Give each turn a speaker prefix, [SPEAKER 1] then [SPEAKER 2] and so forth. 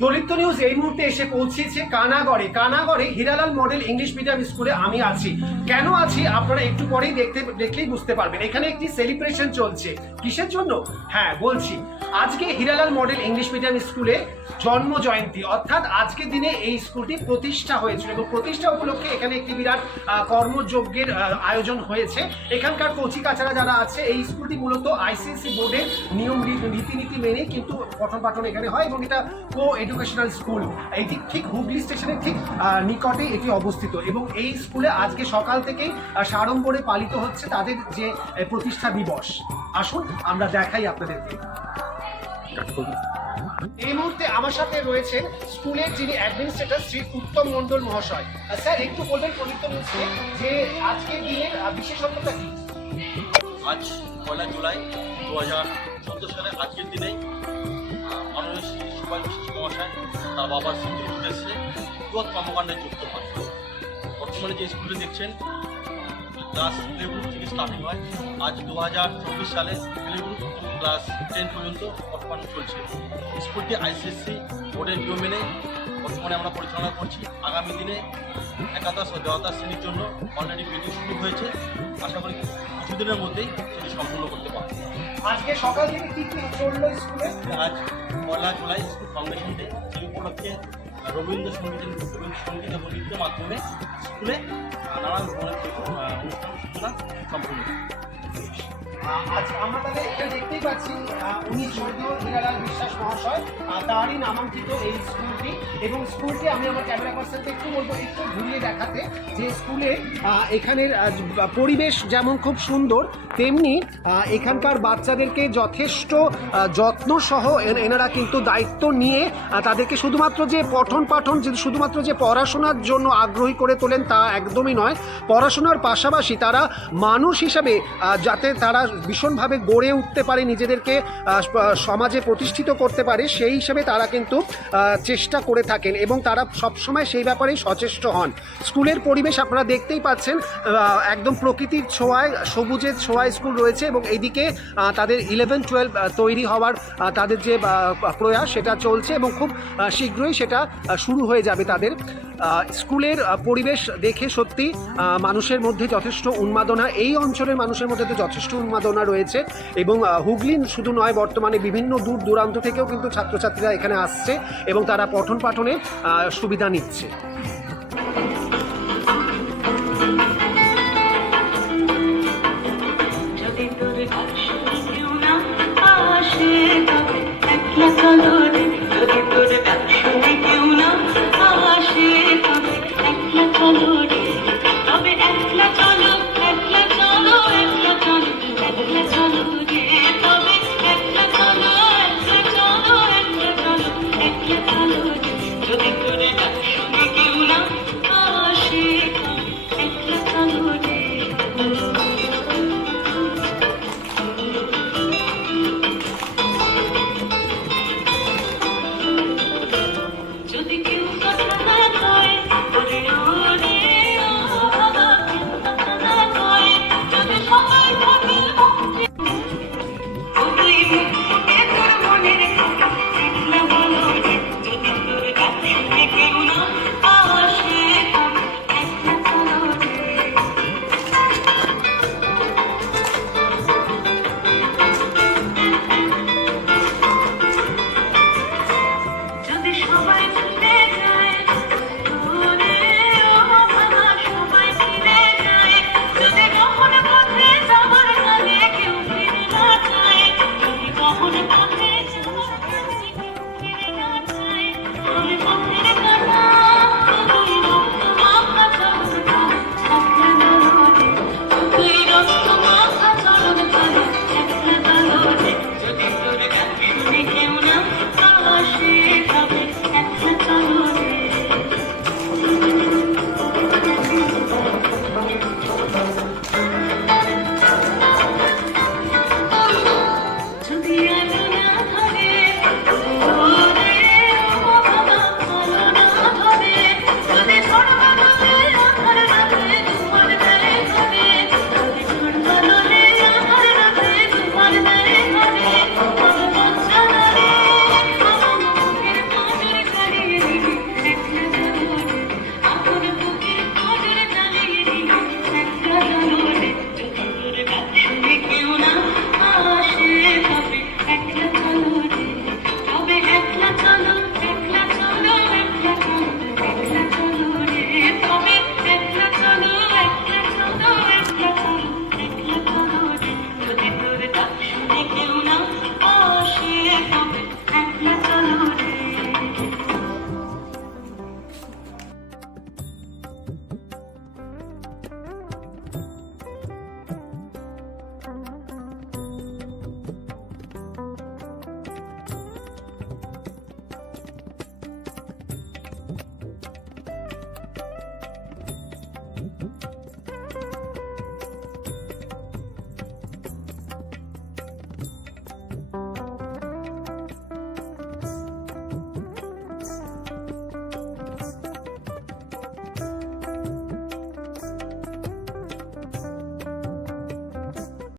[SPEAKER 1] Lalit news এই মুহূর্তে এসে পৌঁছেছে কানাগড়ে। কানাগড়ে হিরালাল মডেল ইংলিশ মিডিয়াম স্কুলে আমি আছি। কেন আছি আপনারা একটু পরেই দেখতে, দেখলেই বুঝতে পারবেন। এখানে একটি সেলিব্রেশন চলছে। কিসের জন্য? হ্যাঁ বলছি। আজকে হিরালাল মডেল ইংলিশ মিডিয়াম স্কুলে জন্ম জয়ন্তী অর্থাৎ আজকের দিনে এই স্কুলটি প্রতিষ্ঠা হয়েছিল এবং প্রতিষ্ঠা উপলক্ষে এখানে একটি বিরাট কর্মযজ্ঞের আয়োজন হয়েছে। এখানকার কচি কাচারা যারা আছে, এই স্কুলটি মূলত আইসিএসসি বোর্ডের নিয়ম রীতিনীতি মেনে কিন্তু পঠন পাঠন এখানে হয় এবং এটা কো এডুকেশনাল স্কুল এটি ঠিক হুগলি স্টেশনের ঠিক নিকটে এটি অবস্থিত। এবং এই স্কুলে আজকে সকাল থেকেই সাড়ম্বরে পালিত হচ্ছে তাদের যে প্রতিষ্ঠা দিবস। আসুন, আমরা দেখাই আপনাদেরকে। এই মুহূর্তে আমার সাথে রয়েছেন স্কুলের যিনি অ্যাডমিনিস্ট্রেটর শ্রী উত্তম মণ্ডল মহাশয়। স্যার, একটু বলবেন নিউজকে যে আজকের দিনের বিশেষত্বটা কি?
[SPEAKER 2] আজ পয়লা জুলাই দু হাজার চোদ্দ আজকের দিনে তার বাবার স্মৃতির উদ্দেশ্যে বৃহৎ কর্মকাণ্ডে যুক্ত হয়। বর্তমানে যে স্কুলে দেখছেন, ক্লাস প্লে থেকে স্টার্টিং হয়। আজ দু হাজার চব্বিশ সালে প্লে ক্লাস টেন পর্যন্ত বর্তমানে চলছে। স্কুলটি আইসিএসসি বোর্ডের নিয়ম মেনে বর্তমানে আমরা পরিচালনা করছি আগামী দিনে একাদশ ও দ্বাদশ শ্রেণির জন্য অলরেডি মিটিং শুরু হয়েছে। আশা করি কিছুদিনের মধ্যেই সেটি সম্পূর্ণ করতে পারব।
[SPEAKER 1] আজকে সকাল থেকে কি কি চলল স্কুলে?
[SPEAKER 2] আজ পয়লা জুলাই স্কুল ফাউন্ডেশন ডে। সেই উপলক্ষে রবীন্দ্রসঙ্গীতের রবীন্দ্রসঙ্গীত এবং নৃত্যের মাধ্যমে স্কুলে নানান ধরনের অনুষ্ঠান সূচনা সম্পূর্ণ
[SPEAKER 1] মহাশয় তারই নামাঙ্কিত এই স্কুলটি। এবং স্কুলটি আমি আমার ক্যামেরা পার্সনকে একটু বলব, একটু ঘুরিয়ে দেখাতে, যে স্কুলে এখানের পরিবেশ যেমন খুব সুন্দর, তেমনি এখানকার বাচ্চাদেরকে যথেষ্ট যত্ন সহ এনারা কিন্তু দায়িত্ব নিয়ে তাদেরকে শুধুমাত্র যে পঠন পাঠন, যে শুধুমাত্র যে পড়াশোনার জন্য আগ্রহী করে তোলেন তা একদমই নয়। পড়াশোনার পাশাপাশি তারা মানুষ হিসাবে যাতে তারা ভীষণভাবে গড়ে উঠতে পারে নিজেদেরকে সমাজে প্রতিষ্ঠিত করতে পারে সেই হিসেবে তারা কিন্তু চেষ্টা করে থাকেন এবং তারা সবসময় সেই ব্যাপারেই সচেষ্ট হন। স্কুলের পরিবেশ আপনারা দেখতেই পাচ্ছেন একদম প্রকৃতির ছোঁয়ায় সবুজের ছোঁয়ায় স্কুল রয়েছে এবং এইদিকে আহ, তাদের ইলেভেন টুয়েলভ তৈরি হওয়ার তাদের যে প্রয়াস সেটা চলছে এবং খুব শীঘ্রই সেটা শুরু হয়ে যাবে তাদের। স্কুলের পরিবেশ দেখে সত্যি মানুষের মধ্যে যথেষ্ট উন্মাদনা, এই অঞ্চলের মানুষের মধ্যে তো যথেষ্ট উন্মাদনা রয়েছে। এবং হুগলি শুধু নয়, বর্তমানে বিভিন্ন দূর দূরান্ত থেকেও কিন্তু ছাত্রছাত্রীরা এখানে আসছে এবং তারা পঠন পাঠনের সুবিধা নিচ্ছে।
[SPEAKER 3] Música